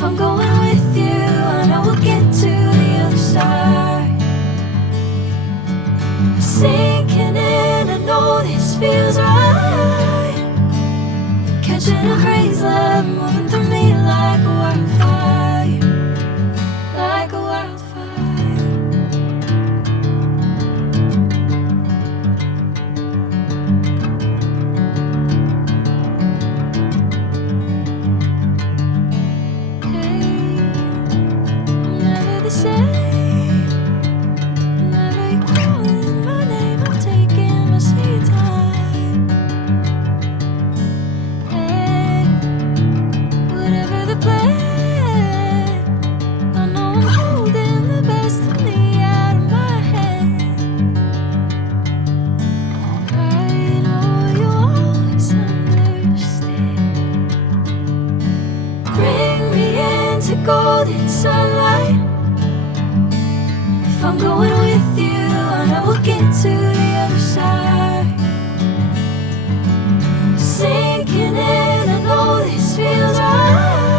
If I'm going with you, I know we'll get to the other side. Sinking in, I know this feels right. Catching a crazy love, moving through me like a wildfire, like a wildfire. Hey, I'm never the same. Whenever you're calling my name, I'm taking my sweet time. Hey, whatever the plan, I know I'm holding the best of me out of my hand. I know you'll always understand. Bring me into golden sunlight. If I'm going with you, I know we'll get to the other side. Sinking in, I know this feels right.